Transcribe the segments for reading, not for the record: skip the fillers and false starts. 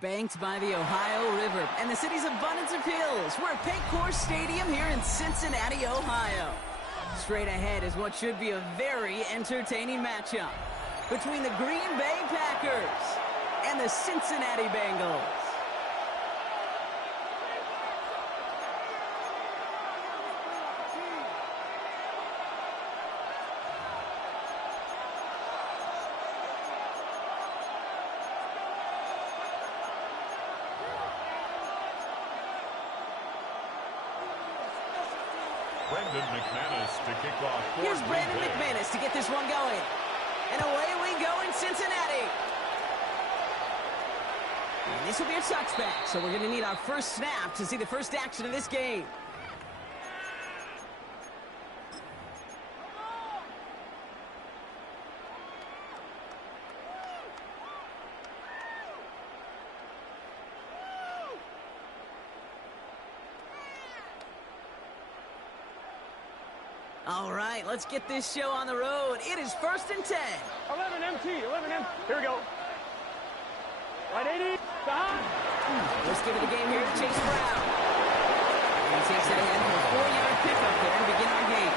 Banked by the Ohio River and the city's abundance of hills. We're at Paycor Stadium here in Cincinnati, Ohio. Straight ahead is what should be a very entertaining matchup between the Green Bay Packers and the Cincinnati Bengals. Here's Brandon McManus to get this one going. And away we go in Cincinnati. And this will be a touchback, so we're going to need our first snap to see the first action of this game. All right, let's get this show on the road. It is 1st and 10. 11 MT, 11 MT. Here we go. Right 80. Let's give it a game here to Chase Brown. And he takes it ahead for a 4-yard pickup there to begin our game.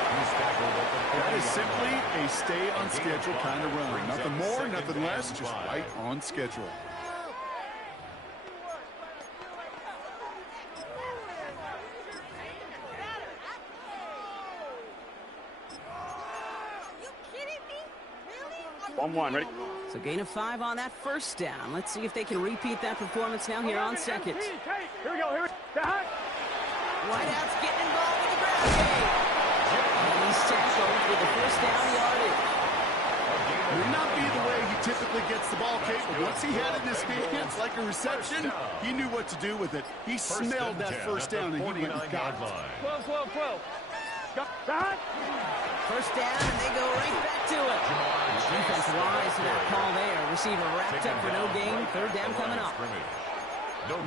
That is simply a stay-on-schedule kind of run. Nothing more, nothing less, just right on schedule. One, ready? So gain of 5 on that first down. Let's see if they can repeat that performance now here on second. Here we go. Whiteout's getting involved with the ground game. And he's tackled with the first down yardage. May not be the way he typically gets the ball, Kate, but once he had it in his hands like a reception, he knew what to do with it. He smelled that first down, and he went and got it. 12. First down, and they go right back to it. Defense wise to that call there. Receiver wrapped up for no gain. Third down coming up.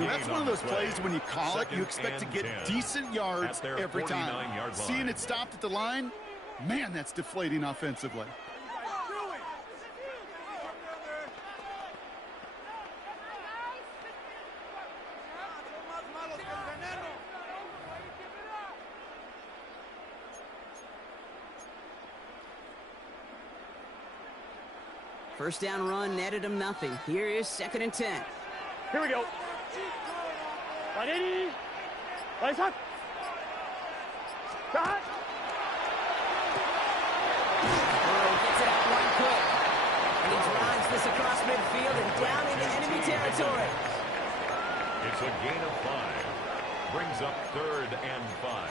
That's one of those plays when you call it, you expect to get decent yards every time. Seeing it stopped at the line, man, that's deflating offensively. First down run netted him nothing. Here is 2nd and 10. Here we go. Right 80. Right shot. Shot. Burrow gets it out one quick. And he drives this across midfield and down into enemy territory. It's a gain of 5. Brings up 3rd and 5.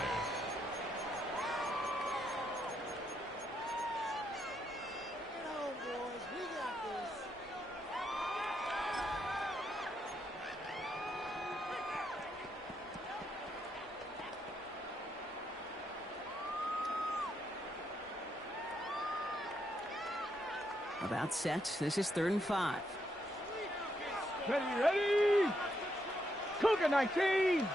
About set. This is 3rd and 5. Ready. Cougar 19.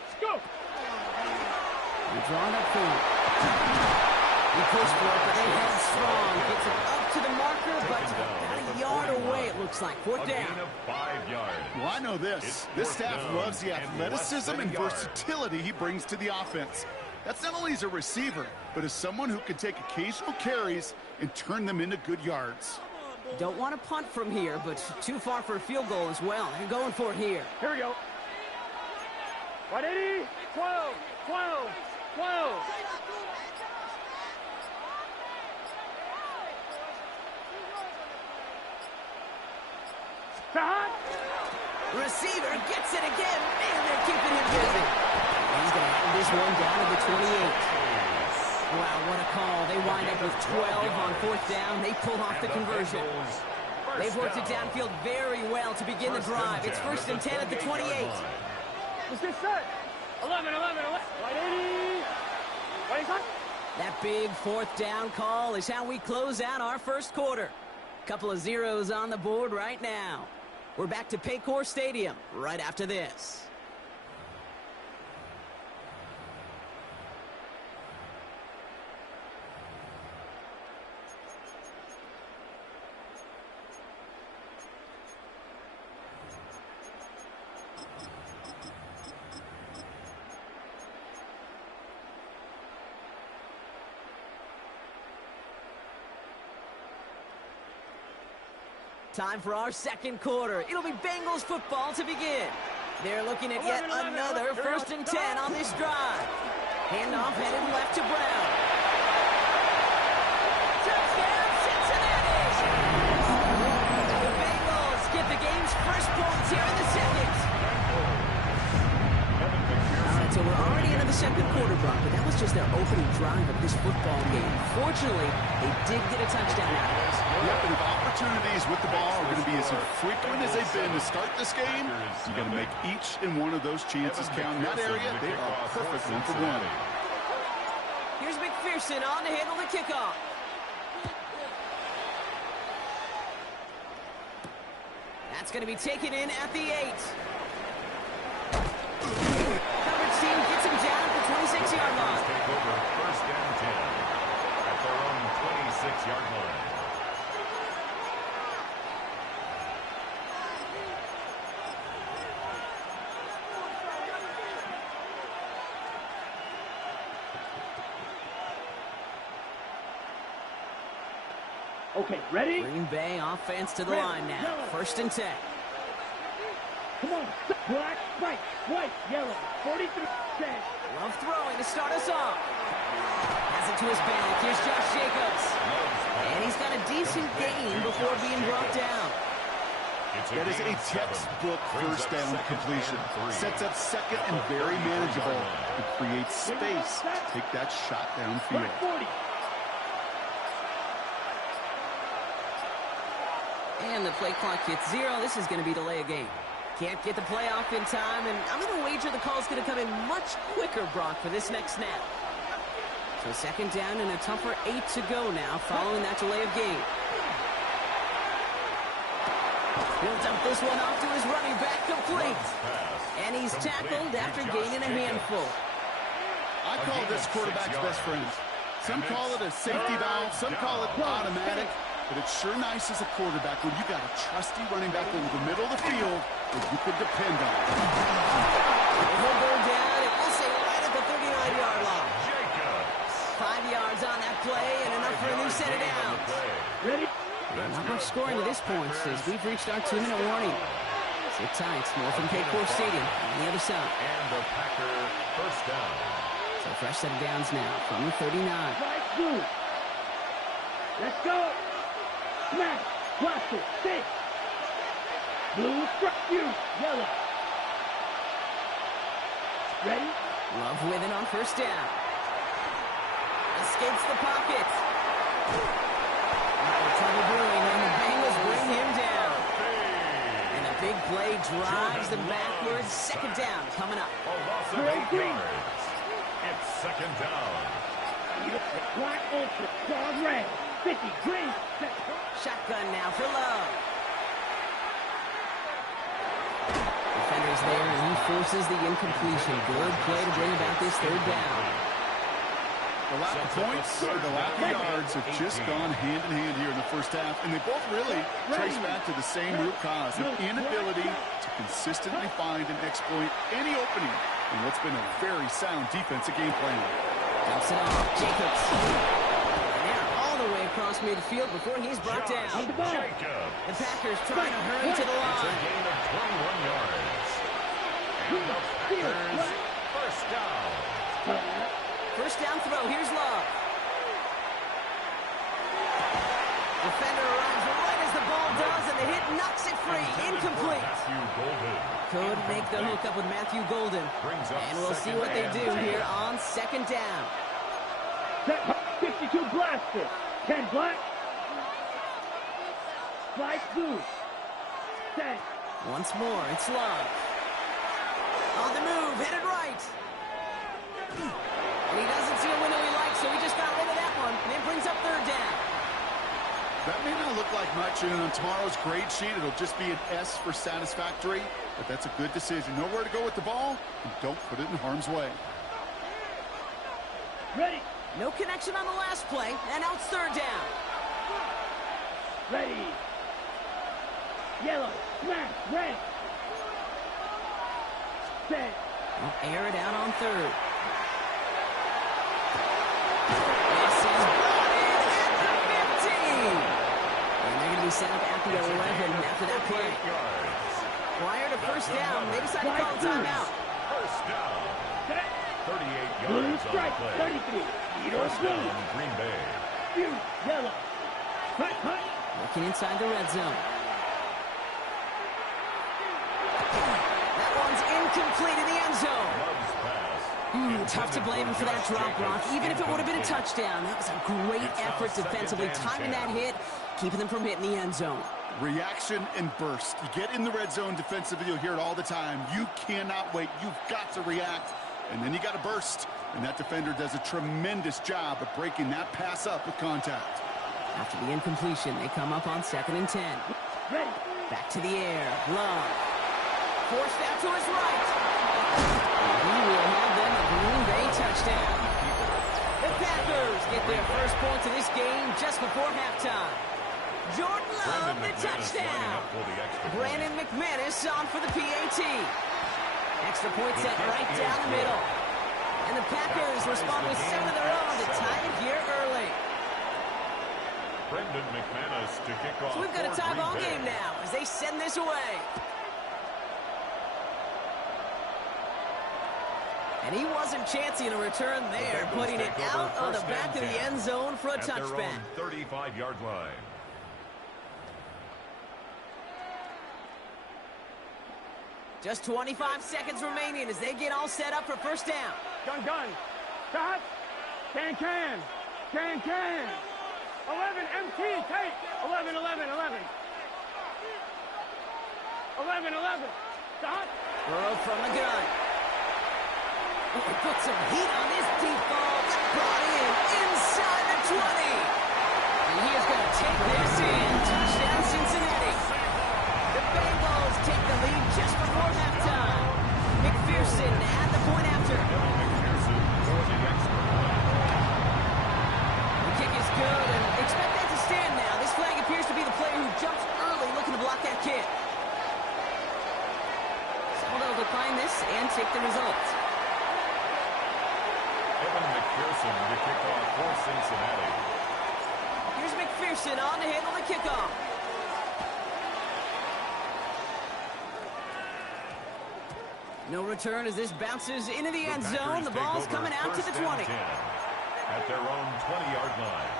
Let's go. He drawn up for it. He pushed for it, but they held strong. Gets it up to the marker, but about a yard away, it looks like. 4th down. Gain of 5 yards. Well, I know this. This staff loves the athleticism and versatility he brings to the offense. That's not only as a receiver, but as someone who can take occasional carries and turn them into good yards. Don't want to punt from here, but too far for a field goal as well. They're going for it here. Here we go. Right 80. 12. Shot. Receiver gets it again. Man, they're keeping him busy. He's going to have this one down to the 28. Wow, what a call. They wind up with 12 on 4th down. They pull off the conversion. They've worked it downfield very well to begin the drive. It's 1st and 10 at the 28. Let's get set. 11. Right 80. Right shot. That big 4th down call is how we close out our first quarter. Couple of zeros on the board right now. We're back to Paycor Stadium right after this. Time for our second quarter. It'll be Bengals football to begin. They're looking at yet another 1st and 10 on this drive. Handoff headed left to Brown. Touchdown, Cincinnati! The Bengals get the game's first points here in the second. All right, so we're already into the second quarter, Brock, but that was just their opening drive of this football game. Fortunately, they did get a touchdown out of it. Yep, and if opportunities with the ball are going to be as infrequent as they've been to start this game, you got to make each and one of those chances count. In that area, they are perfect 1 for 1. Here's McPherson on to handle the kickoff. That's going to be taken in at the 8. Coverage team gets him down at the 26-yard line. Take over 1st and 10 at their own 26-yard line. Okay, ready? Green Bay offense to the line now. 1st and 10. Come on. Black, white, yellow. 43, 10. Love throwing to start us off. Has it to his back. Here's Josh Jacobs. And he's got a decent gain before being brought down. That is a textbook 1st down completion. Sets up second and very manageable. It creates space to take that shot downfield. Black 40. And the play clock hits 0. This is going to be delay of game. Can't get the play off in time, and I'm going to wager the call's going to come in much quicker, Brock, for this next snap. So 2nd down and a tougher 8 to go now following that delay of game. He'll dump this one off to his running back, complete. And he's tackled after gaining a handful. I call this quarterback's best friend. Some call it a safety valve, some call it automatic. But it's sure nice as a quarterback when you got a trusty running back over the middle of the field that you could depend on. He'll go down, and we'll say right at the 39-yard line. 5 yards on that play, and enough for a new set of downs. Ready? Not much scoring to this point, as we've reached our 2-minute warning. Sit tight, more from Paycor Stadium on the other side. And the Packer 1st down. So fresh set of downs now from the 39. Right, blue. Let's go. Smash. Blast it. 6. Blue struck you. Yellow. Ready? Love with it on 1st down. Escapes the pocket. Trouble brewing, and the Bengals bring him down. And a big play drives them backwards. 2nd down coming up. A loss of 8 yards. It's 2nd down. Black ultra. Dog red. 50. Green. Shotgun now for Love. Defender's there, and he forces the incompletion. Good play to bring about this 3rd down. The lack of points or the lack of yards have just gone hand in hand here in the 1st half, and they both really trace back to the same root cause, an inability to consistently find and exploit any opening in what's been a very sound defensive game plan. Dumps it off. Jacobs. All the way across midfield before he's brought down. The Packers trying to hurry to the It's a line. gain of 21 yards. And the Packers 1st down. 1st down throw. Here's Love. Defender arrives right as the ball does, and the hit knocks it free. Incomplete. Matthew Golden. Couldn't make the hook up with Matthew Golden. And we'll see what they do here on 2nd down. 52 blaster. 10 black. 5 blue. 10. Once more, it's Love. On the move, headed right. And he doesn't see a window he likes, so he just got rid of that one. And it brings up 3rd down. That may not look like much, and on tomorrow's grade sheet, it'll just be an S for satisfactory, but that's a good decision. Know where to go with the ball, and don't put it in harm's way. Ready. No connection on the last play, and now it's 3rd down. Ready. Yellow. Smash. Red. Set. We'll air it out on 3rd. This is brought in at the 15. And they're going to be set up at the 11. Prior to first down, they decided to call a timeout. First down. 38 yards on the play. 33. First down, Green Bay. Yellow. Cut. Looking inside the red zone. That one's incomplete in the end zone. Love's pass. Tough to blame him for that drop, Brock. Even if it would have been a touchdown, that was a great effort defensively, timing that hit, keeping them from hitting the end zone. Reaction and burst. You get in the red zone defensively, you'll hear it all the time. You cannot wait. You've got to react. And then you got to burst. And that defender does a tremendous job of breaking that pass up with contact. After the incompletion, they come up on 2nd and 10. Ready. Back to the air. Love. Forced out to his right. He will have them a Green Bay touchdown. The Packers get their first points of this game just before halftime. Jordan Love, the touchdown. Brandon McManus on for the PAT. Extra point set right down the middle. And the Packers respond with 7 of their own to tie it here early. Brendan McManus to kick off. So we've got a tie ball game now as they send this away. And he wasn't chancing a return there, putting it out on the back of the end zone for a touchback. 35-yard line. Just 25 seconds remaining as they get all set up for first down. Gun. Cut. Can. 11 MT. Take. 11. 11. Stop. Burrow from the gun. Oh, he put some heat on this deep ball. Brought in inside the 20. And he is going to take this in. Touchdown, Cincinnati. The Bengals take the lead just before halftime. McPherson at the point after. McPherson for the extra point. The kick is good, and expect that to stand now. This flag appears to be the player who jumps early looking to block that kick. So they'll decline this and take the results. McPherson to kick off for Cincinnati. Here's McPherson on to handle the kickoff. No return as this bounces into the end zone. The ball's coming out to the 20. At their own 20-yard line.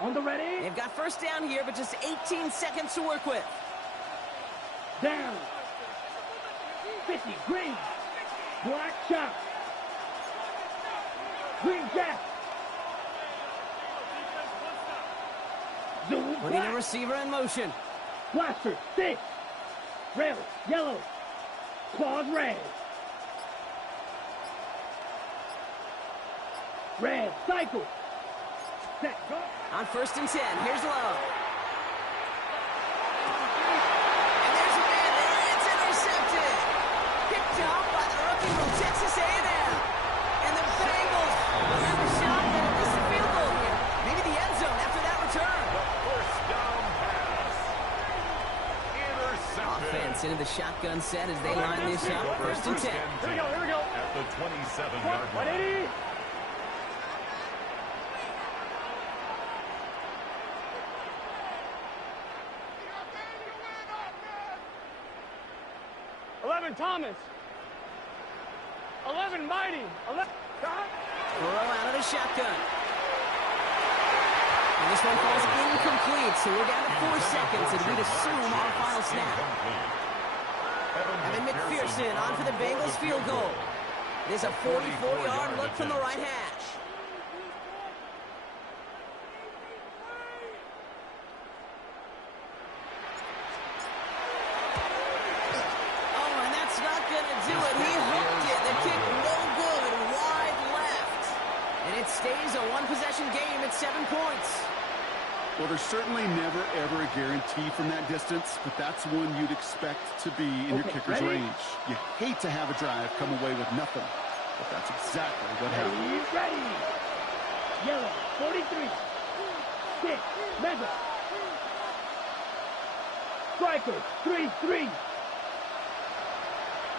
On the ready. They've got first down here, but just 18 seconds to work with. Down. 50. Green. Black chop. Green jack. Zoom Putting black. the receiver in motion. Blaster. 6. Rail. Yellow. Claws red. Red. Cycle. Set. Go. On 1st and 10, here's Lowe. And there's a man there. It's intercepted. Picked off by the rookie from Texas A&M. And the Bengals will have a shot at at least a field goal here. Maybe the end zone after that return. The first down pass. Intercepted. Offense into the shotgun set as they line this up. 1st and 10. Here we go. At the 27-yard line. 180. Thomas. 11 Mighty. 11. Burrow out of the shotgun. And this one falls incomplete, so we're down to 4 seconds, and we'd assume our final snap. Evan McPherson on for the Bengals field goal. It is a 44-yard look from the right hash. Do it. He hooked it. The kick no good. Wide left. And it stays a one-possession game at 7 points. Well, there's certainly never, ever a guarantee from that distance, but that's one you'd expect to be in your kicker's range. You hate to have a drive come away with nothing, but that's exactly what happened. Ready. Yellow, 43. 6, mega. Striker, 3-3.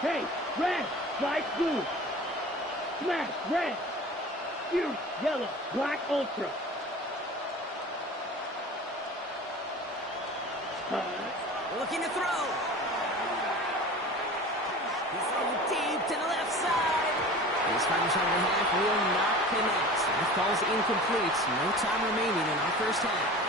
Hey, red, light blue. Smash, red. Fury, yellow, black, ultra. Looking to throw. He's throwing deep to the left side. His final shot of the half will not connect. That falls incomplete. No time remaining in our first half.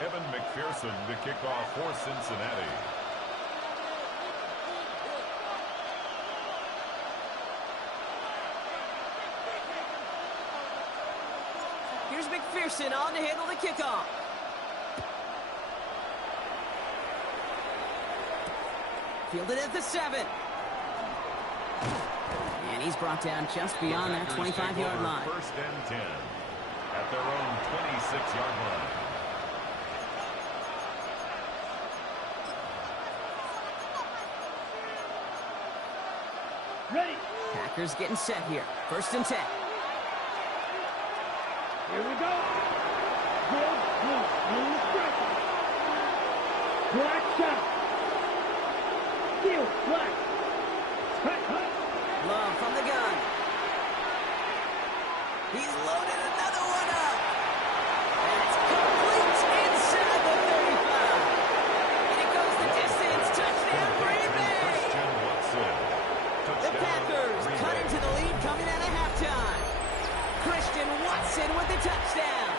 Evan McPherson to kick off for Cincinnati. Here's McPherson on to handle the kickoff. Fielded at the 7. And he's brought down just beyond that 25-yard line. First and 10 at their own 26-yard line. Ready. Packers getting set here. First and 10. Here we go. Red, blue, blue striker. Black shot. Steel, black. Cut, cut. Love from the gun. He's loaded another one up. And it's complete inside the 35. And it goes the distance. Touchdown, Green Bay. The Packers cut into the lead coming out of halftime. Christian Watson with the touchdown.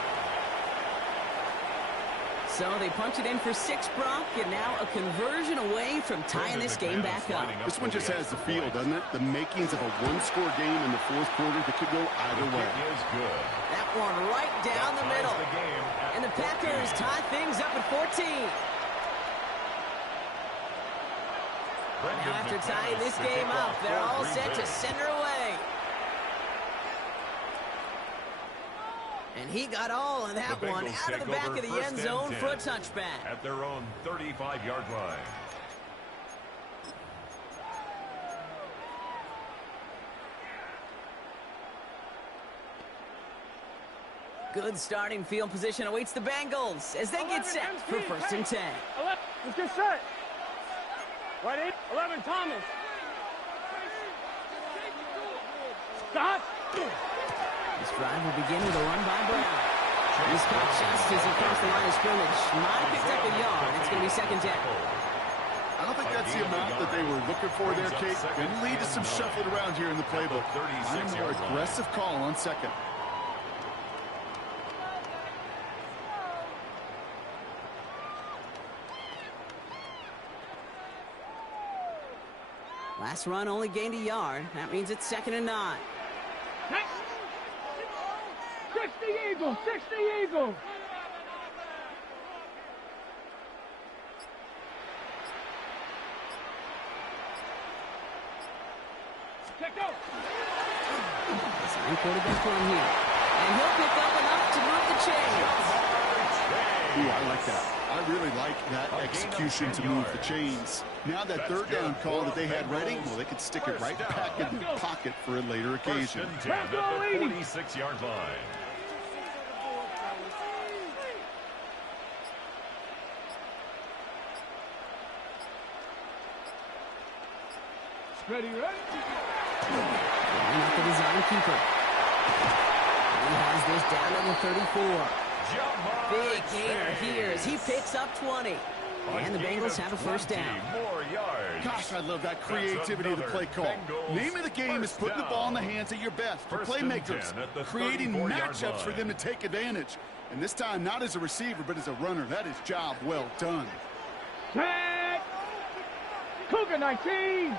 So they punch it in for 6, Brock, and now a conversion away from tying this game back up. This one just has the feel, doesn't it? The makings of a one-score game in the fourth quarter that could go either way. Is good. That one right down the middle. And the Packers tie things up at 14. Now after tying this game up, they're all set to send her away. And he got all of that one out of the back of the end zone for a touchback. At their own 35-yard line. Good starting field position awaits the Bengals as they get set for first and 10. 11, let's get set. Ready? 11, Thomas. Stop. This drive will begin with a run by Brown. He's caught just as he crossed the line of scrimmage. Might have picked up a yard. It's going to be second down. I don't think that's the amount that they were looking for there, Kate. Going to lead to some shuffling around here in the playbook. A more aggressive call on second. Last run only gained a yard. That means it's second and 9. 60 Eagle, 60 Eagle. Check out. Sign quarterback run here. And he'll pick up enough to move the chains. Ooh, I like that. I really like that execution to move the chains. Now that third down call that they had ready, well, they could stick it right back in the pocket for a later occasion. First and 10 at the 46-yard line. Ready, ready? Not the design keeper. He has this down to the 34. Big gainer here as he picks up 20. And the Bengals have a first down. More yards. Gosh, I love that creativity of the play call. Name of the game is putting the ball in the hands of your best, for playmakers, creating matchups for them to take advantage. And this time, not as a receiver, but as a runner. That is job well done. Tag! Cougar 19!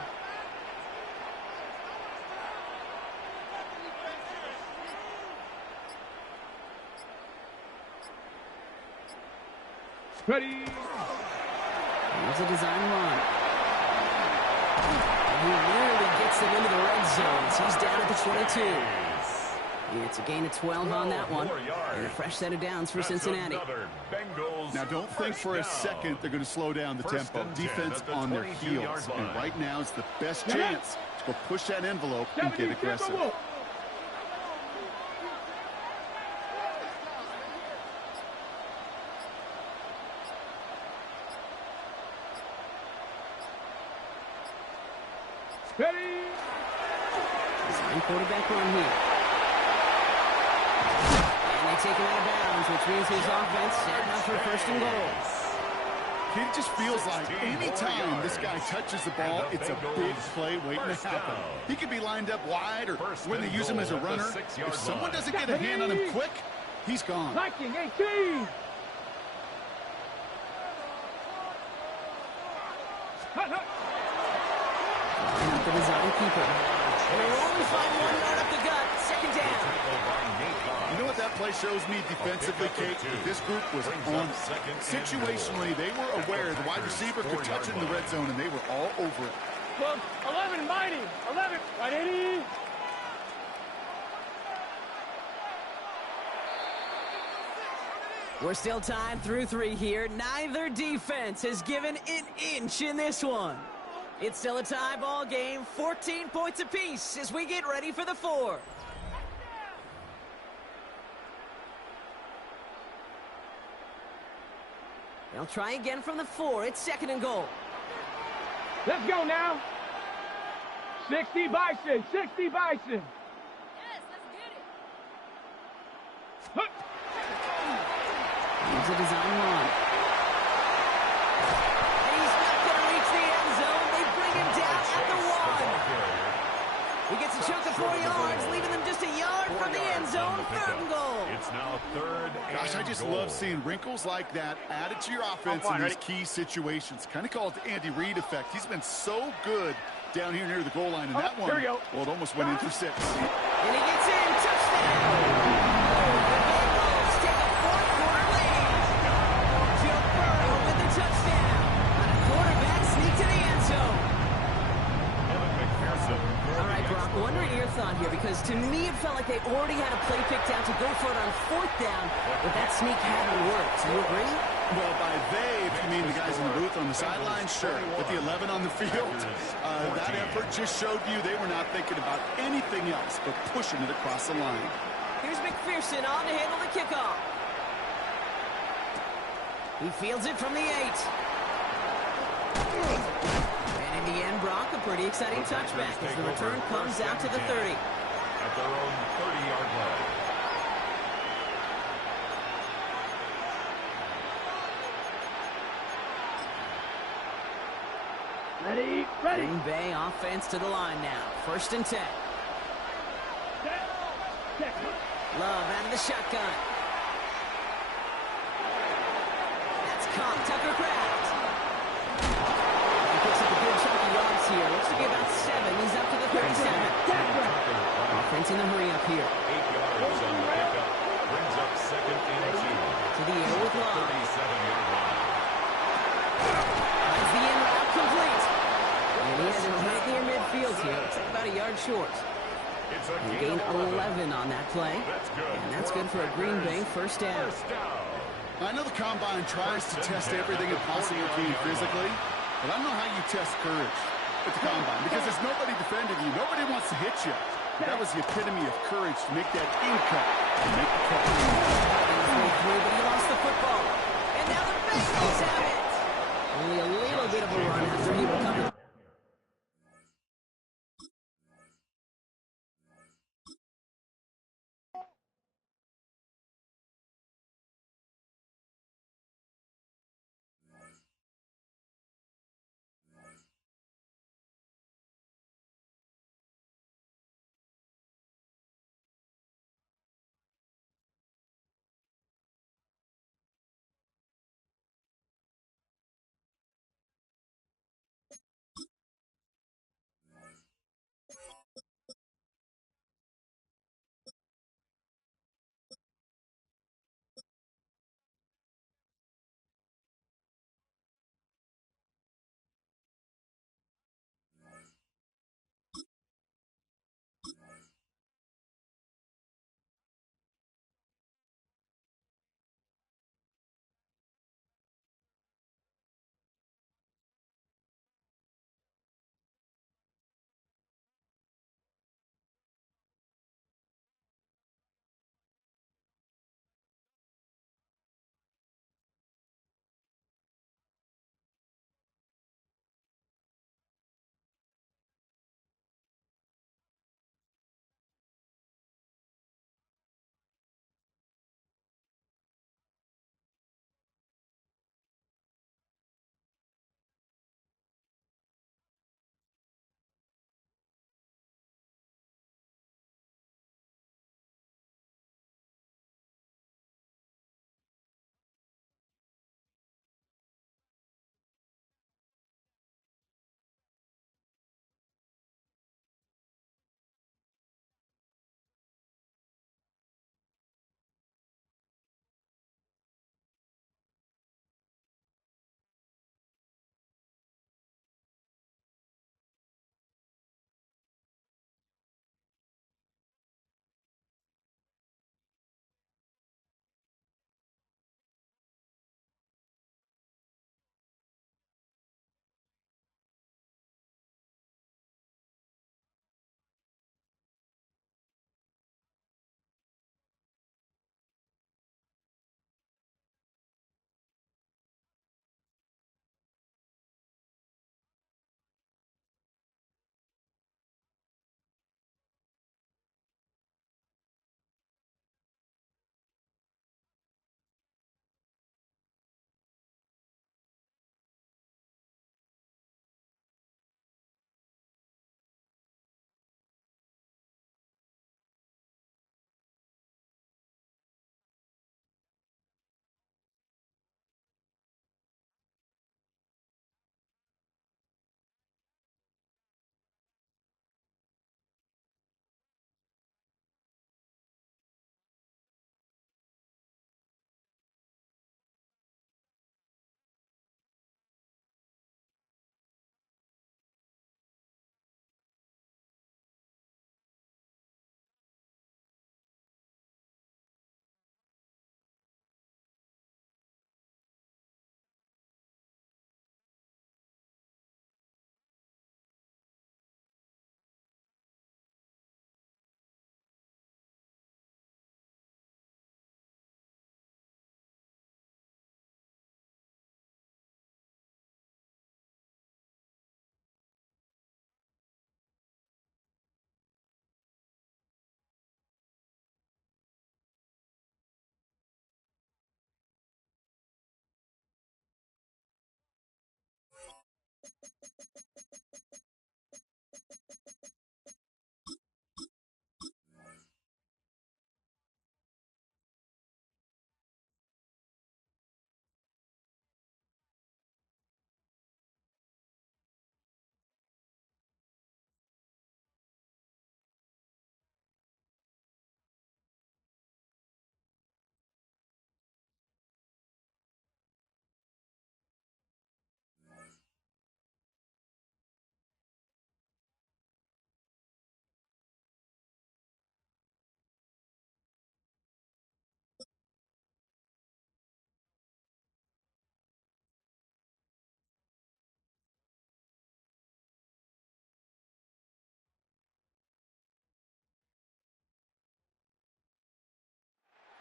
Ready? Here's a design run. who nearly gets them into the red zone. He's down at the 22. It's a gain of 12 on that one. And a fresh set of downs for Cincinnati. Now, don't think for a second they're going to slow down the tempo. Defense on their heels. And right now is the best chance to go push that envelope and get aggressive. Design quarterback run here. And they take him out of bounds, which means his offense setting up for first and goal. It just feels like anytime this guy touches the ball, it's a big play waiting to happen. He could be lined up wide, or when they use him as a runner, if someone doesn't get a hand on him quick, he's gone. Viking 18. Line up the design keeper. And they only find 1 yard up the gut. Second down. You know what that play shows me defensively, Kate? This group was on it. Situationally, they were aware the wide receiver could touch it in the red zone, and they were all over it. Look, 11, mighty. 11. Right, 80. We're still tied through 3 here. Neither defense has given an inch in this one. It's still a tie ball game, 14 points apiece as we get ready for the 4th. They'll try again from the 4. It's second and goal. Let's go now. 60 Bison. 60 Bison. Yes, let's get it. Here's a design run. And he's not going to reach the end zone. They bring him down at the 1. He gets a chunk of 4 yards, leaving them just a yard from the end zone. Third and goal. It's now third and Gosh, I just love seeing wrinkles like that added to your offense in these key situations. Kind of call it the Andy Reid effect. He's been so good down here near the goal line in that one. Here we go. Well, it almost went in for 6. And he gets in. Touchdown. The Bengals take a fourth-quarter lead. Joe Burrow with the touchdown. On a quarterback sneak to the end zone. All right, Brock, wondering your thought here, because to me it felt like they already had a play picked out to go for it on 4th down, but that sneak hadn't worked. Do you agree? Well, by they, if you mean the guys in the booth on the sideline, sure. But the 11 on the field, that effort just showed you they were not thinking about anything else but pushing it across the line. Here's McPherson on to handle the kickoff. He fields it from the 8. And in the end, Brock, a pretty exciting touchback as the return comes out to the 30. At their own 30-yard line. Ready. Green Bay offense to the line now. 1st and 10. Love out of the shotgun. That's caught. Tucker Kraft. He picks up a good chunk of yards here. Looks to be about 7. He's up to the 37. Offense in the hurry up here. 8 yards on the pickup. Brings up second and 2. To the air with Love. 37-yard line. Finds the in route complete. And he has it right near midfield here. Looks like about a yard short. It's a And gain 11 on that play. And that's good for a Green Bay first down. I know the Combine tries to test everything it possibly can physically, but I don't know how you test courage at the Combine, because there's nobody defending you. Nobody wants to hit you. But that was the epitome of courage to make that in cut and make the cut. Through, but he lost the football. And now the Bengals have it. Only a little bit of a run after he recovered.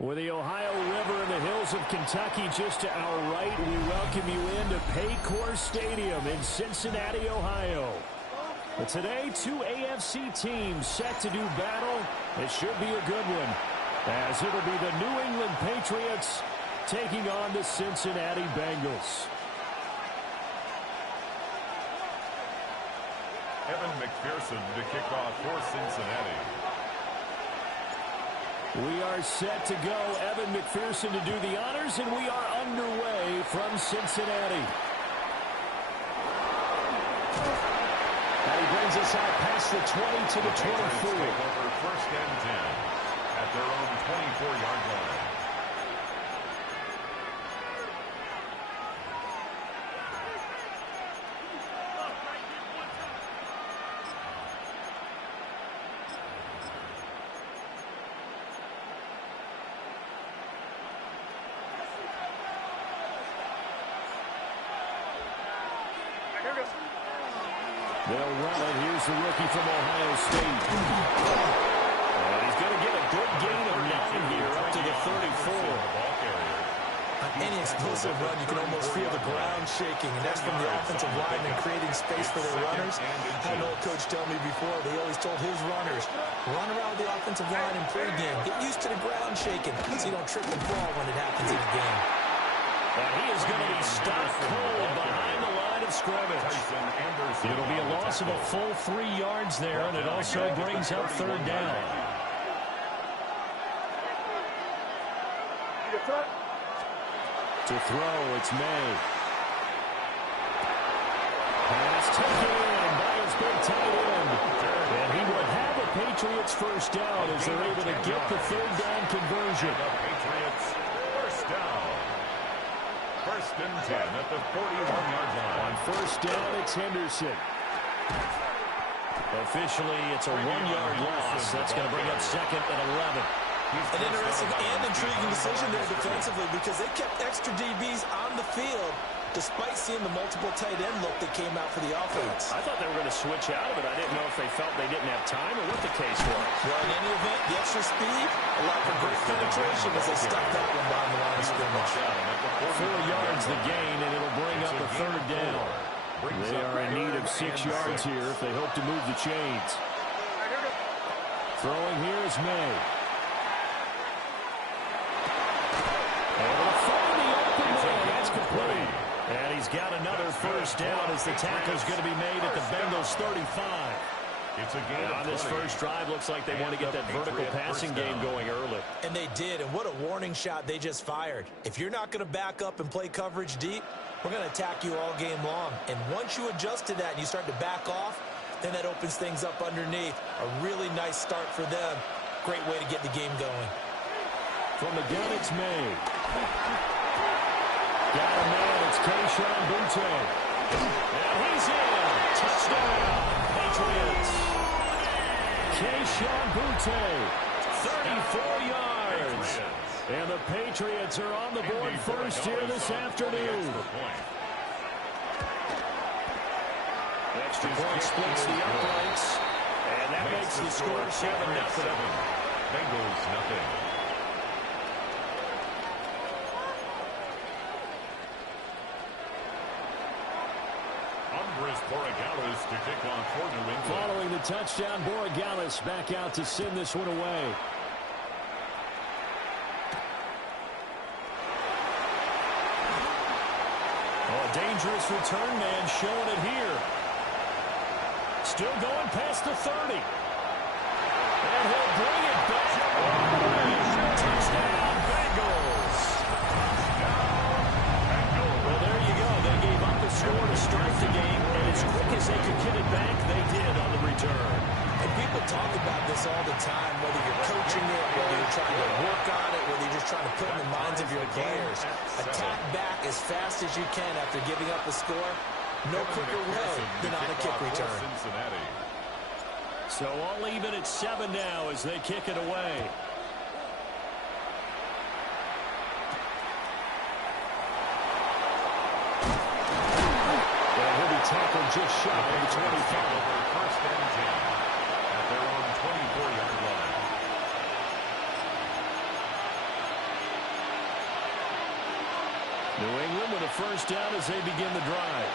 With the Ohio River and the hills of Kentucky just to our right, we welcome you into Paycor Stadium in Cincinnati, Ohio. But today, two AFC teams set to do battle. It should be a good one, as it'll be the New England Patriots taking on the Cincinnati Bengals. Evan McPherson to kick off for Cincinnati. We are set to go. Evan McPherson to do the honors, and we are underway from Cincinnati. And he brings us out past the 20 to the 24. Over first and 10 at their own 24-yard line. They'll run it. Here's the rookie from Ohio State. And he's going to get a good gain of 9 here up to the 34. Any explosive run, you can almost feel the ground shaking, and that's from the offensive linemen creating space for their runners. I had an old coach tell me before, they always told his runners, run around the offensive line in pregame. Get used to the ground shaking so you don't trip and fall when it happens in the game. And he is going to be stopped cold behind the line of scrimmage. It'll be a loss of a full 3 yards there, and it also brings up third down. To throw, it's May. Pass taken in by his big tight end. And he will have a Patriots first down as they're able to get the third down conversion. The Patriots first down. First and 10 at the 41-yard line. On first down, it's Henderson. Officially, it's a 1-yard loss. That's going to bring up second and 11. An interesting and intriguing decision there defensively because they kept extra DBs on the field despite seeing the multiple tight end look that came out for the offense. I thought they were going to switch out of it. I didn't know if they felt they didn't have time or what the case was. Well, in any event, the extra speed allowed for great penetration as they stuffed that one behind the line of scrimmage. 4 yards the gain, and it'll bring up a third down. They are in need of 6 yards here if they hope to move the chains. Throwing here is May. Able to find the open man. That's complete. And he's got another first down as the tackle's going to be made at the Bengals 35. It's a game on this first drive, looks like they want to get that vertical passing game going early. And they did, and what a warning shot they just fired. If you're not going to back up and play coverage deep, we're going to attack you all game long. And once you adjust to that and you start to back off, then that opens things up underneath. A really nice start for them. Great way to get the game going. From the gun, it's May. Got a man, it's Kayshon Boutte. And he's in. Touchdown, Patriots. Kayshon Boutte, 34 yards. And the Patriots are on the board first here this afternoon. Extra point splits the uprights. And that makes the score 7-0. Bengals nothing. To kick off for New England. Following the touchdown, Borregales back out to send this one away. Oh, a dangerous return man showing it here. Still going past the 30. And he'll bring it back. Touchdown, Bengals. Well, there you go. They gave up the score to start the game, and as quick as they could get it back, they did on the return. And people talk about this all the time, whether you're coaching it, whether you're trying to work on it, whether you're just trying to put it in the minds of your players. Attack back as fast as you can after giving up a score. No quicker way than on a kick return. So all even at 7 now as they kick it away. And he'll be tackled just shy of the 25. First and 10 at their own 24-yard line. first down as they begin the drive.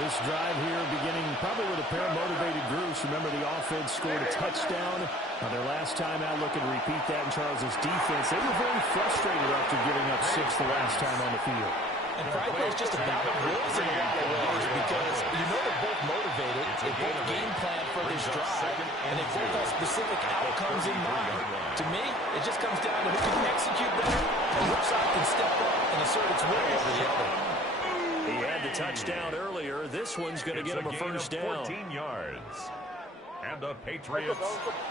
This drive here beginning probably with a pair of motivated groups. Remember, the offense scored a touchdown on their last time out, looking to repeat that in Charles' defense. They were very frustrated after giving up 6 the last time on the field. And frankly, it's just about rules in a lot of ways because you know they're both motivated, they both game plan for this drive, and they both have specific outcomes in mind. To me, it just comes down to who can execute better and which side can step up and assert its will over the other. He had the touchdown earlier. This one's going to get him a first down. 14 yards. And the Patriots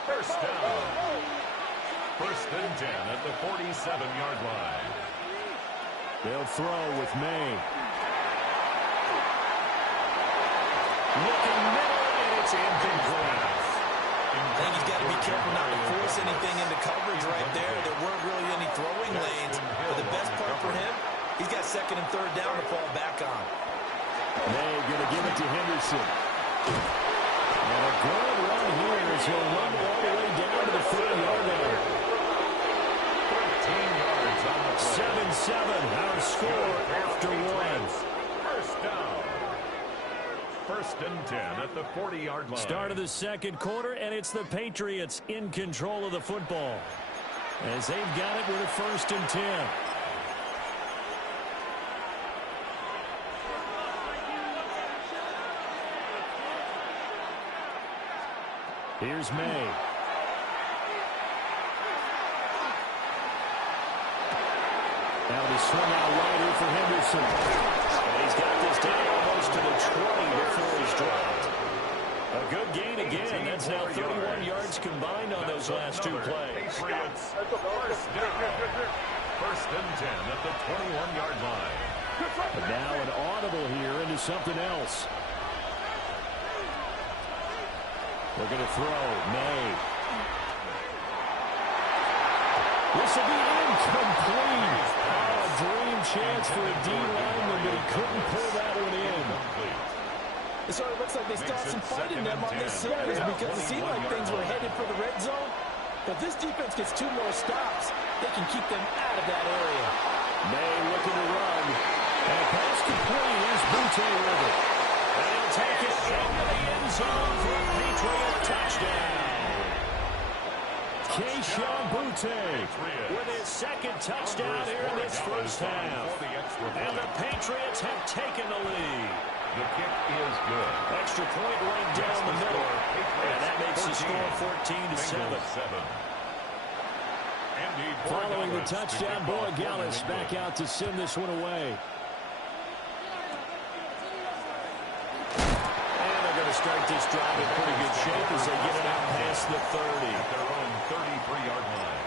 first down. First and 10 at the 47-yard line. They'll throw with May. Looking middle, and it's incomplete. I think he's got to be careful not to force anything into coverage right there. There weren't really any throwing lanes. But the best part for him, he's got second and third down to fall back on. May going to give it to Henderson. And a good run here as he'll run all the way down to the 30-yard line. 13 yards on the play. 7-7, our score after one. First down. First and 10 at the 40-yard line. Start of the second quarter, and it's the Patriots in control of the football as they've got it with a first and 10. Here's May. Now to swing out right here for Henderson. And he's got this down almost to the 20 before he's dropped. A good gain again. That's now 31 yards combined on those last 2 plays. Patriots first down. First and 10 at the 21-yard line. But now an audible here into something else. We're going to throw. May. This will be incomplete. A dream chance for a D lineman, but he couldn't pull that one in. It sort of looks like they still have some fight in them on this series because it seemed like things were headed for the red zone. But if this defense gets 2 more stops, they can keep them out of that area. May looking to run. And a pass complete. Here's Butte with it. And he'll take it into the end zone for a Patriot touchdown. Keyshawn Butte with his second touchdown here in this first half. And the Patriots have taken the lead. The kick is good. Extra point right down the middle. And that makes the score 14-7. Following the touchdown, Boy Gallus back out to send this one away. And they're going to start this drive in pretty good shape as they get it out past the 30. At their own 33-yard line.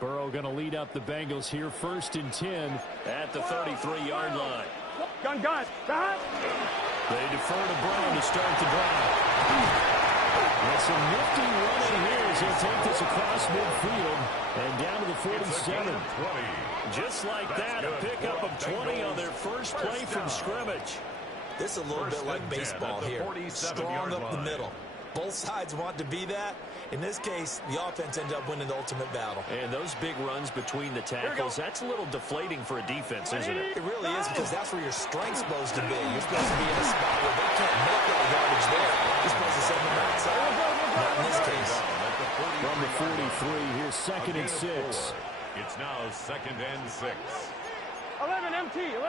Burrow going to lead up the Bengals here, first and 10 at the 33-yard line. Gun. They defer to Brown to start the drive. And some nifty running here as he'll take this across midfield and down to the 47. Just like that, a pickup of 20 on their first play from scrimmage. This is a little bit like baseball here. Strong up the middle. Both sides want to be that. In this case, the offense ends up winning the ultimate battle. And those big runs between the tackles, that's a little deflating for a defense, isn't it? It really is, because that's where your strength's supposed to be. You're supposed to be in a spot where they can't make that yardage there. You're supposed to send them outside. Not in this case. From the 43, here's second and 6. It's now second and 6. 11 MT.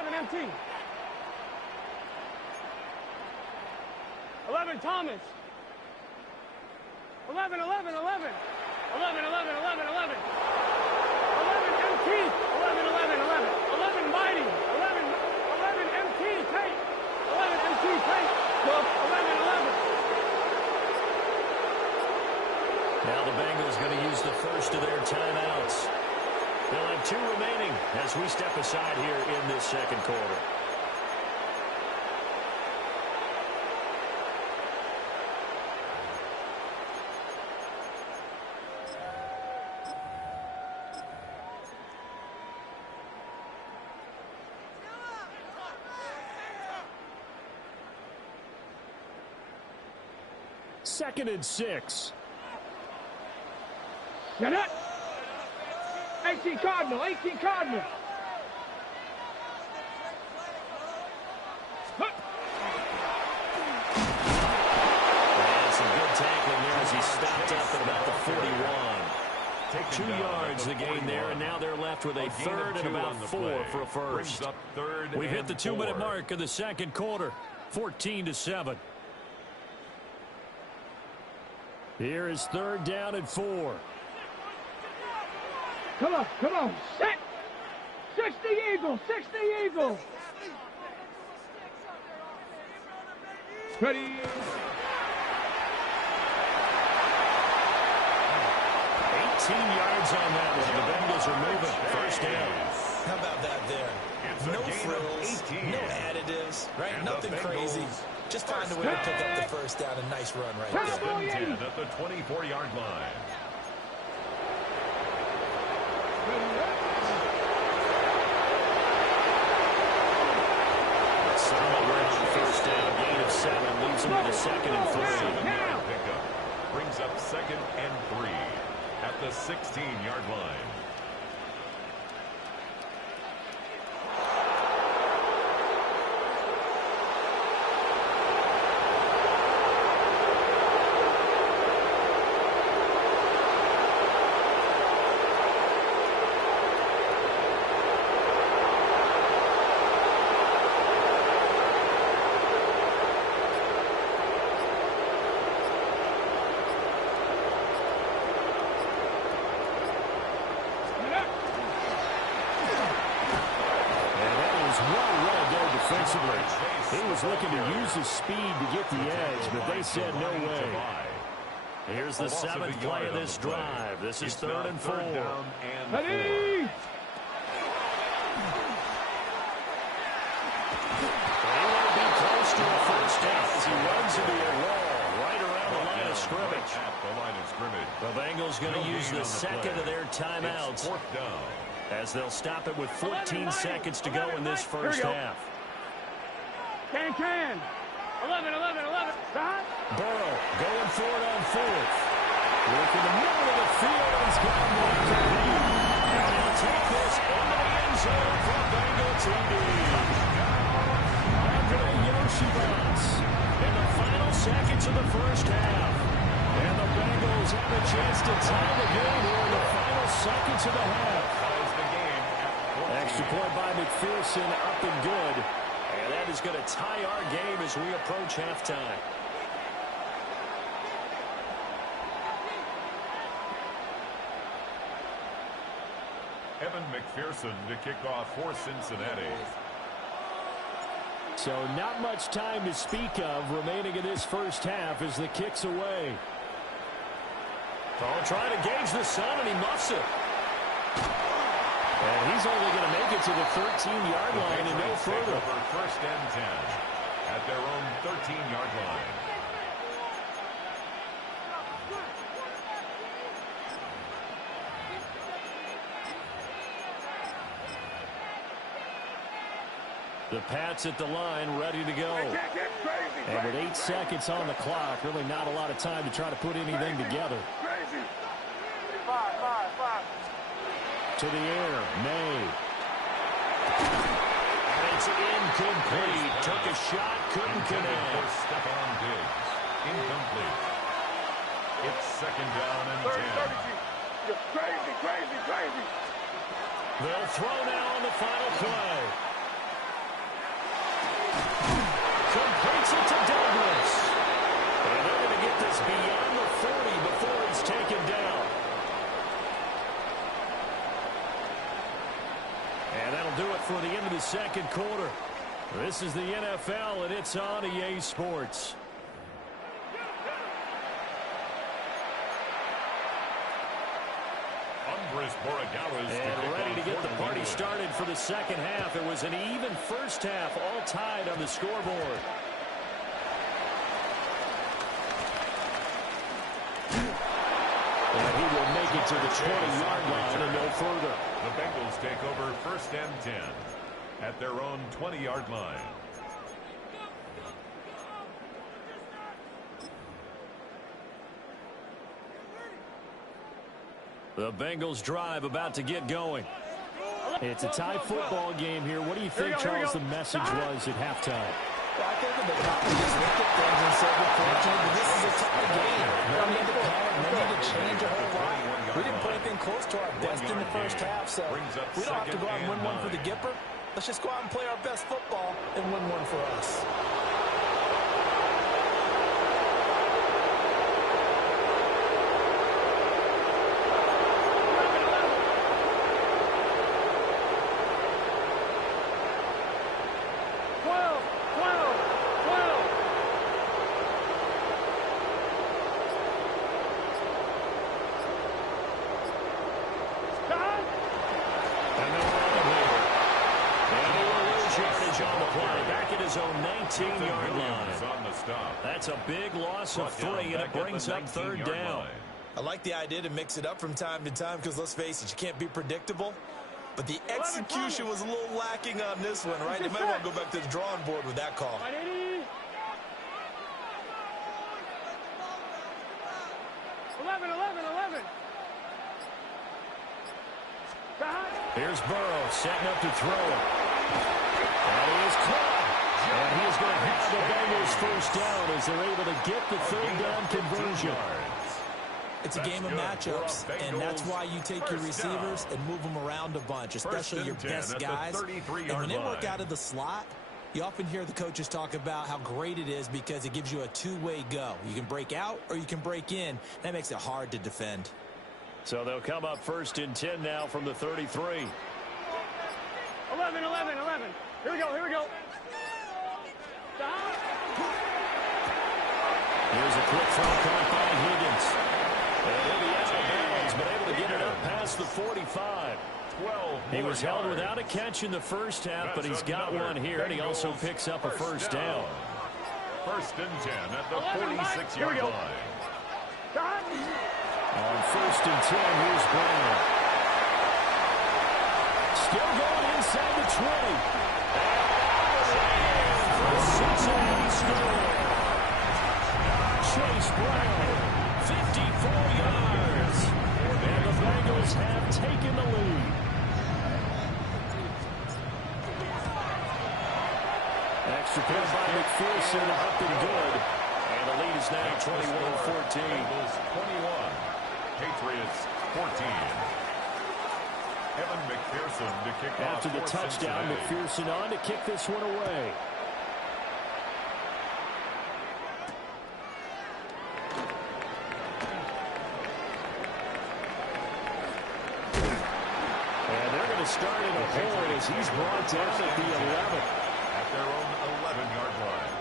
11 Thomas. 11 MT. 11 MT. 11 Mighty. 11 MT Tate. 11 MT Tate. 11. Now the Bengals going to use the first of their timeouts. They'll have 2 remaining as we step aside here in this second quarter. Second and 6. Now that 18 Cardinal, 18 Cardinal. And some good tackling there as he stopped up at about the 41. 2 yards the gain there, and now they're left with a third and about 4 for a first. We've hit the 2-minute mark of the second quarter, 14-7. Here is third down and 4. Come on, come on, set! 60 Eagles, 60 Eagles! Ready? 18 yards on that one. The Bengals are moving. First down. How about that there? No frills, no additives, right? Nothing crazy. Just find a way to pick up the first down. A nice run right there. First and 10 at the 24-yard line. Solid run on first down. Gain of 7 leaves them with a second and 3. 7-yard pickup brings up second and 3 at the 16-yard line. He was looking to use his speed to get the edge, but they said no way. Here's the 7th play of this drive. This is third and 4. Ready? They will be close to a first down as he runs into a wall right around the line of scrimmage. The Bengals going to use the second of their timeouts as they'll stop it with 14 seconds to go in this first half. Can. 11, 11, 11. Stop. Burrow going for it on 4th. Look in the middle of the field. He's got one complete. And he'll take this into the end zone for Bengal TD. Andre Yoshibans in the final seconds of the first half. And the Bengals have a chance to tie the game here in the final seconds of the half. Extra point by McPherson, up and good. And that is going to tie our game as we approach halftime. Evan McPherson to kick off for Cincinnati. So not much time to speak of remaining in this first half as the kick's away. Oh, trying to gauge the sun, and he muffs it. And he's only going to make it to the 13-yard line and no further. First and 10 at their own 13-yard line. The Pats at the line, ready to go. And with 8 seconds on the clock, really not a lot of time to try to put anything together. To the air, May. And it's incomplete. Took a shot, couldn't connect. For Stephon Diggs. Incomplete. It's second down and 10. You're crazy. They'll throw now on the final play. Completes it to Douglas. And they're going to get this beyond the 40 before it's taken down. And that'll do it for the end of the second quarter. This is the NFL, and it's on EA Sports. And ready to get the party started for the second half. It was an even first half, all tied on the scoreboard. And he will make it to the 20-yard line and no further. The Bengals take over first and 10 at their own 20-yard line. The Bengals drive about to get going. It's a tie football game here. What do you think, Charles, the message was at halftime? Well, I think that they probably just looked at things and said, unfortunately, but this is a tie game. No need to panic, no need to change a whole lot. We didn't put anything close to our best in the first half, so we don't have to go out and win one for the Gipper. Let's just go out and play our best football and win one for us. That's a big loss of 3, and it brings up 3rd down. I like the idea to mix it up from time to time because, let's face it, you can't be predictable. But the execution was a little lacking on this one, right? They might want to go back to the drawing board with that call. 11. Here's Burrow setting up to throw it. And he is caught. And he is going to have the Bengals first down as they're able to get the 3rd down conversion. It's a game of matchups, and that's why you take your receivers and move them around a bunch, especially your best guys. And when they work out of the slot, you often hear the coaches talk about how great it is because it gives you a two-way go. You can break out or you can break in. That makes it hard to defend. So they'll come up 1st and 10 now from the 33. 11. Here we go. Here's a quick throw caught by Higgins. And he'll be out of bounds, but able to get it up past the 45. He was held without a catch in the first half, but he's got one here, and he also picks up a first down. 1st and 10 at the 46-yard line. On 1st and 10, here's Brown. Still going inside the 20. Cincinnati score. Chase Brown, 54 yards. And the Bengals have taken the lead. Extra point by McPherson, up and good. And the lead is now 21-14. Bengals 21, Patriots 14. Evan McPherson to kick off. After the touchdown, McPherson on to kick this one away. Started a hole as he's brought down at the 11. At their own 11-yard line.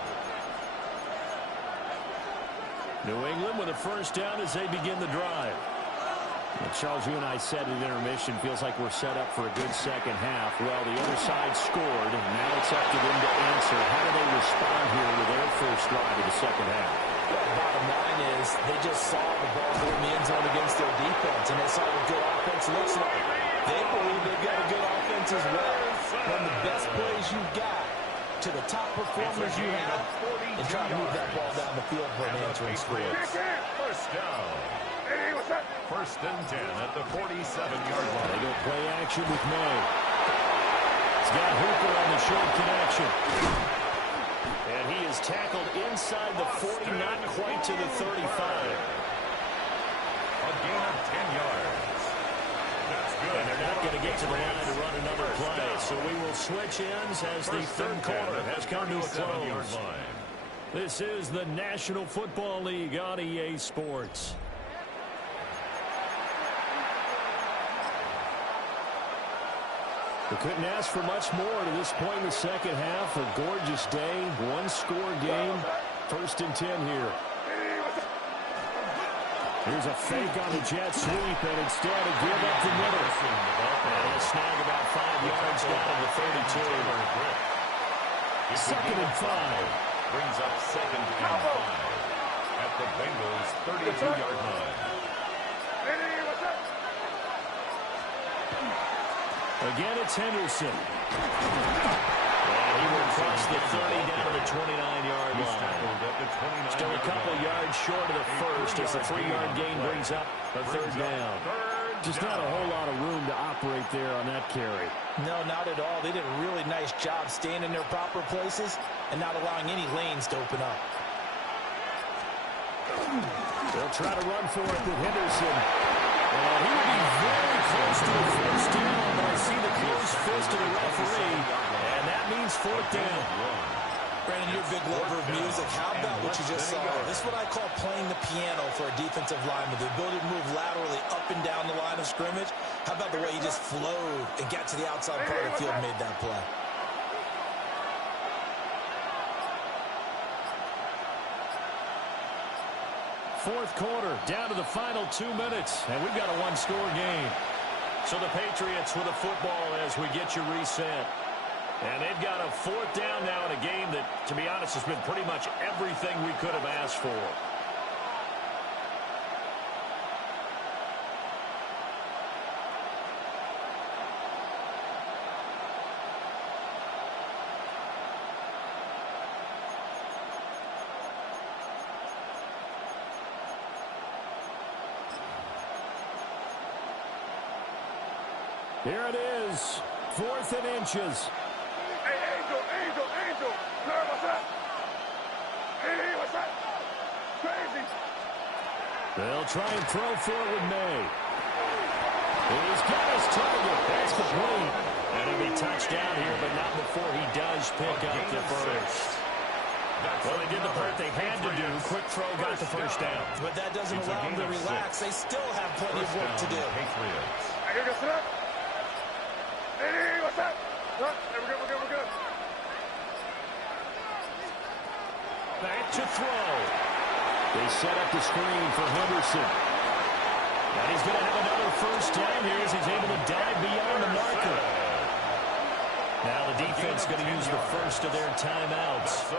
New England with a first down as they begin the drive. Well, Charles, you and I said at intermission, feels like we're set up for a good second half. Well, the other side scored, and now it's up to them to answer. How do they respond here with their first drive of the second half? Well, bottom line is they just saw the ball go in the end zone against their defense, and they saw what good offense looks like. They believe they've got a good offense as well. One of the best plays you've got to the top performers you have, and try to move that ball down the field for an answering score. First down. 1st and 10 at the 47-yard line. They go play action with May. He's got Hooper on the short connection. And he is tackled inside the 40, not quite to the 35. A gain of 10 yards. And they're not going to get to the line to run another play. So we will switch ends as the 3rd quarter has come to a close. This is the National Football League on EA Sports. We couldn't ask for much more to this point in the second half. A gorgeous day, one-score game. 1st and 10 here. Here's a fake on the jet sweep, and instead a give up the middle. And a snag about 5 yards down to the 32. 2nd and 5. Brings up 2nd and 5 at the Bengals' 32-yard line. Again, it's Henderson. And he will cross the 30 down to the 29-yard line. Still a couple yards short of the first as the 3-yard gain brings up a 3rd down. Just not a whole lot of room to operate there on that carry. No, not at all. They did a really nice job staying in their proper places and not allowing any lanes to open up. They'll try to run for it with Henderson. And he will be very close to a first down, but I see the closed fist of the referee, and that means fourth down. Brandon, you're a big lover of music. How about what you just saw there? This is what I call playing the piano for a defensive lineman. The ability to move laterally up and down the line of scrimmage. How about the way he just flowed and got to the outside part of the field and made that play? Fourth quarter, down to the final 2 minutes, and we've got a one-score game. So the Patriots with a football as we get you reset. And they've got a fourth down now in a game that, to be honest, has been pretty much everything we could have asked for. Here it is, 4th and inches. Hey, Angel. Girl, what's up? Hey, what's up? Crazy. They'll try and throw for it with May. He's got his target. That's complete. And it'll be touchdown here, but not before he does pick up the first. Well, they did the part they had to do. Quick throw got the first down. But that doesn't allow them to relax. They still have plenty of work to do. Hey, what's up? Hey, what's up? We're good. Back to throw. They set up the screen for Henderson. And he's going to have another first down here as he's able to dive beyond the marker. Now the defense going to use the first of their timeouts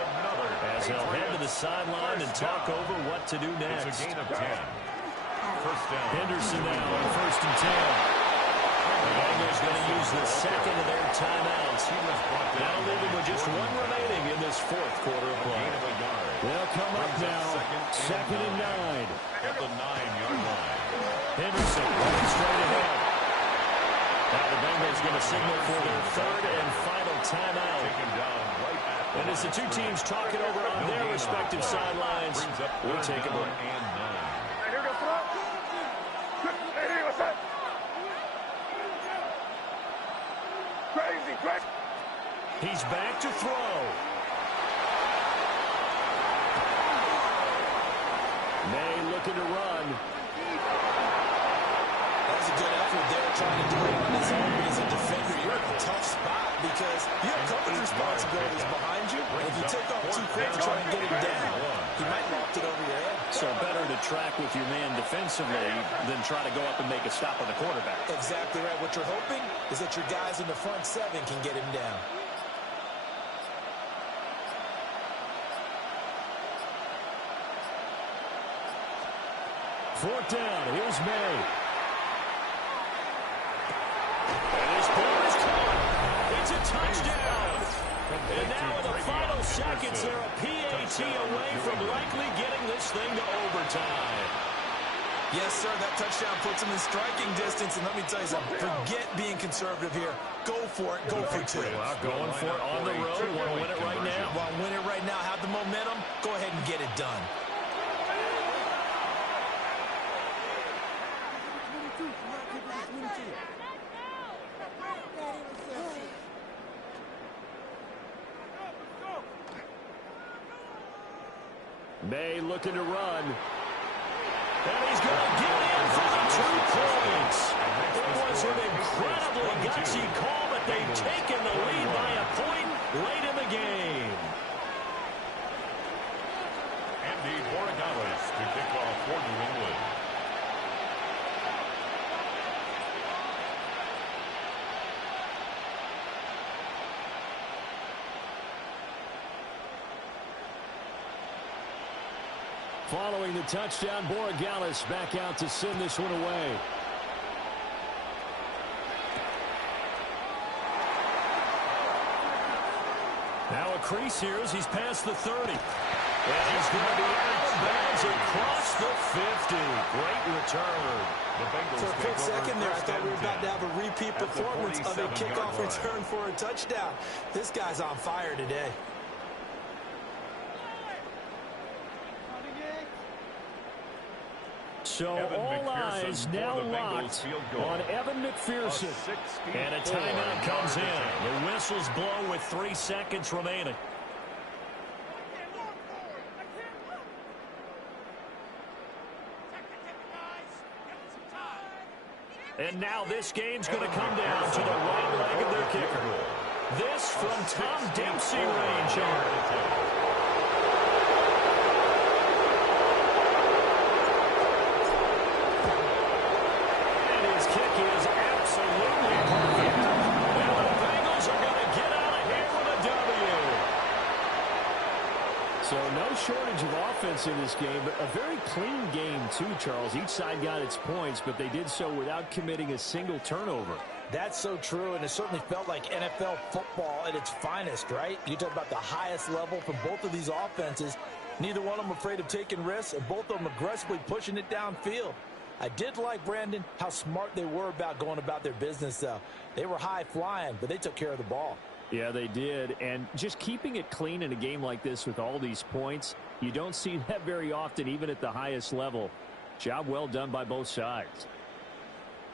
as they'll head to the sideline and talk over what to do next. Henderson now on 1st and 10. The Bengals going to use the second of their timeouts. Now leaving with just one remaining in this fourth quarter of play. They'll come up now, 2nd and 9. At the 9-yard line. Henderson running straight ahead. Now the Bengals going to signal for their 3rd and final timeout. And as the two teams talk it over on their respective sidelines, we'll take a break. Hey, here goes up. Hey, what's up? Crazy. He's back to throw. May looking to run. That was a good effort there, trying to do it on his own. But as a defender, you're in a tough spot because you have coverage responsibilities behind you. And if you take off too quick to try and get him down, he might loft it over your head. So better to track with your man defensively than try to go up and make a stop on the quarterback. Exactly right. What you're hoping is that your guys in the front 7 can get him down. Fourth down. Here's May. And his ball is caught. It's a touchdown. And now in the final seconds, they're a PAT away from likely getting this thing to overtime. Yes, sir, that touchdown puts him in striking distance. And let me tell you something, forget being conservative here. Go for it. Go for 2. Well, going for it on the road. Want to win it right now. Want to win it right now. Have the momentum. Go ahead and get it done. May looking to run. And he's going to get in for the 2 points. It was an incredibly gutsy call, but they've taken the lead by a point late in the game. Andy Borregales to kick off for New England. Following the touchdown, Borregales back out to send this one away. Now a crease here as he's past the 30. And he's going to be out of bounds across the 50. Great return. For a quick second there, I thought we were about to have a repeat performance of a kickoff return for a touchdown. This guy's on fire today. So all eyes now locked on Evan McPherson. And a timeout comes in. The whistles blow with 3 seconds remaining. And now this game's going to come down to the right leg of their kicker. This from Tom Dempsey range here. And his kick is absolutely perfect. And the Bengals are going to get out of here with a W. So no shortage of offense in this game, but a very clean game too, Charles. Each side got its points, but they did so without committing a single turnover. That's so true, and it certainly felt like NFL football at its finest, right? You talk about the highest level from both of these offenses. Neither one of them afraid of taking risks, and both of them aggressively pushing it downfield. I did like, Brandon, how smart they were about going about their business, though. They were high flying, but they took care of the ball. Yeah, they did. And just keeping it clean in a game like this with all these points, you don't see that very often, even at the highest level. Job well done by both sides.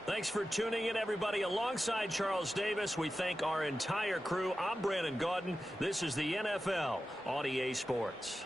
Thanks for tuning in, everybody. Alongside Charles Davis, we thank our entire crew. I'm Brandon Gaudin. This is the NFL on EA Sports.